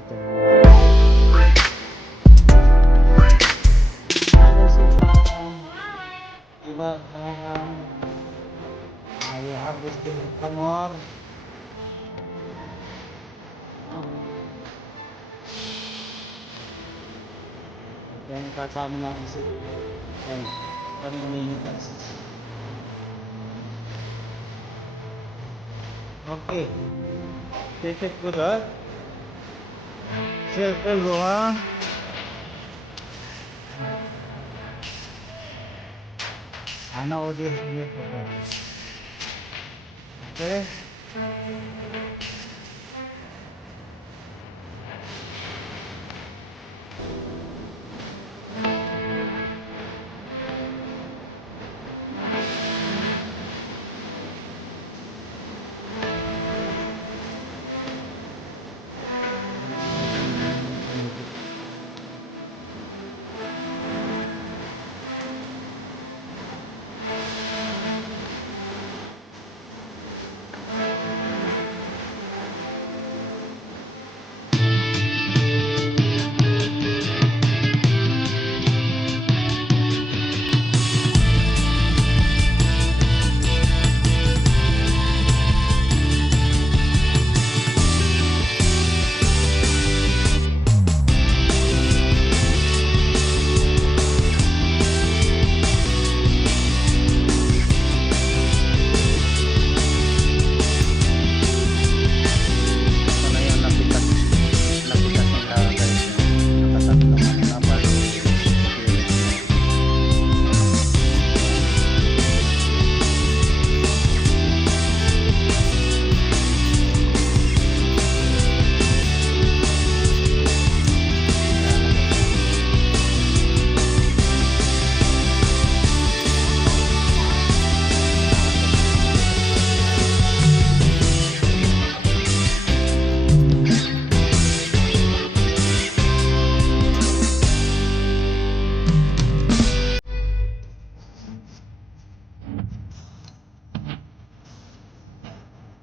katulungan. Ano sila, iba ay Agustin Amor. Yang kasama natin si Pamilitas. Okay. Check ko lang. Circle ko ha. Ano audio dito? Okay.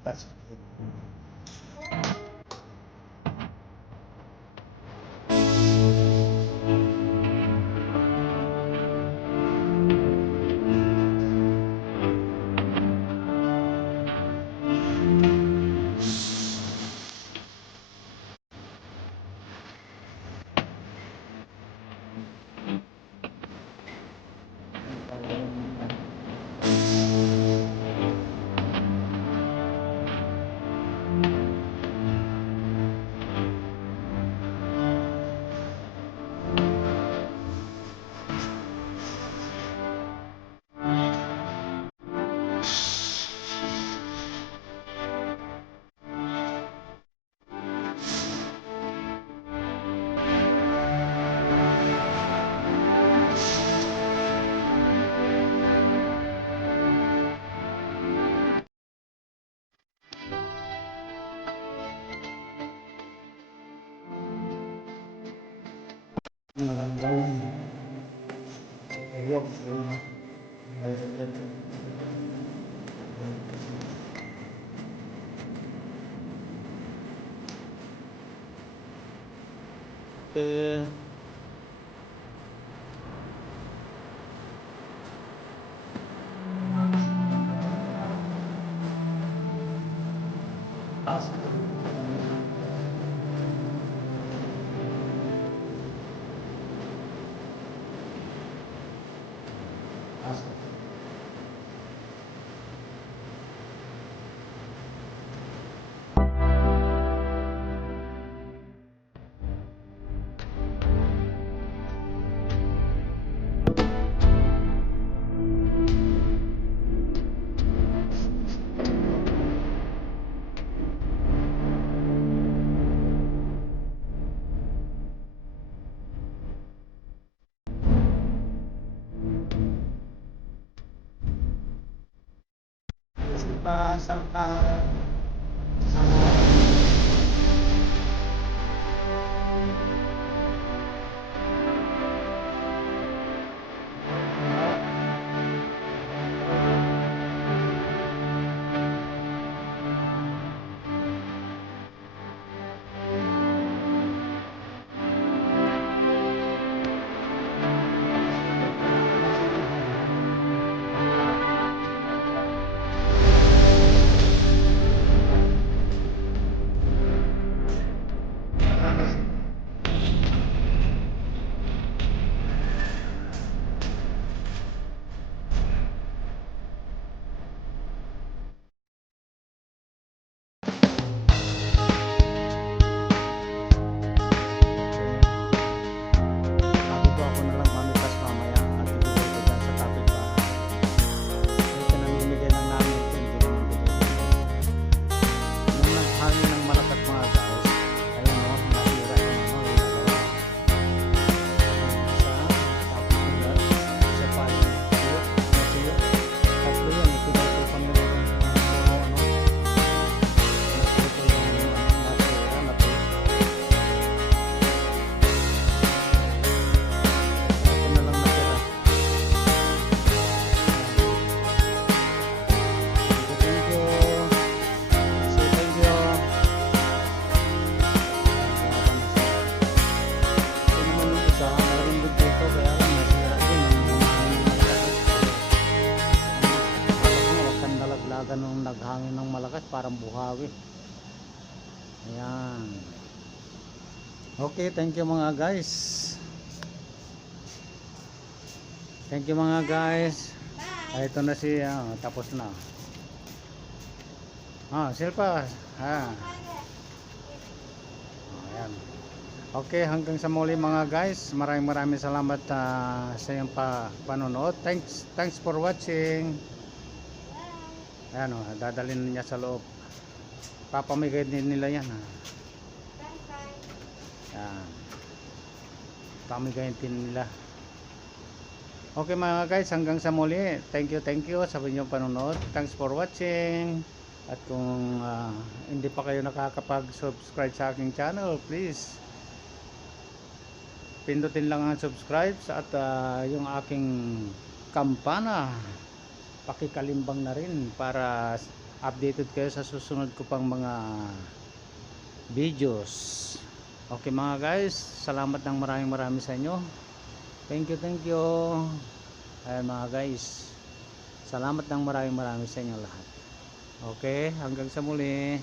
That's nung naghangin ng malakas, parang buhawi. Ayan. Okay, thank you mga guys. Thank you mga guys. Ito na si tapos na. Silpa. Ayan. Okay, hanggang sa muli mga guys. Maraming salamat sa iyong panonood. Thanks for watching. Ayan dadalhin niya sa loob. Papamigay din nila yan Ayan. Pamigayin din nila. Okay mga guys, hanggang sa muli. Thank you sa inyong panonood. Thanks for watching. At kung hindi pa kayo nakakapag-subscribe sa aking channel, please pindutin lang ang subscribe at yung aking kampana pakikalimbang na rin para updated kayo sa susunod ko pang mga videos. Okay mga guys, salamat ng maraming sa inyo. Thank you. Ayan mga guys, salamat ng maraming sa inyo lahat. Okay, hanggang sa muli.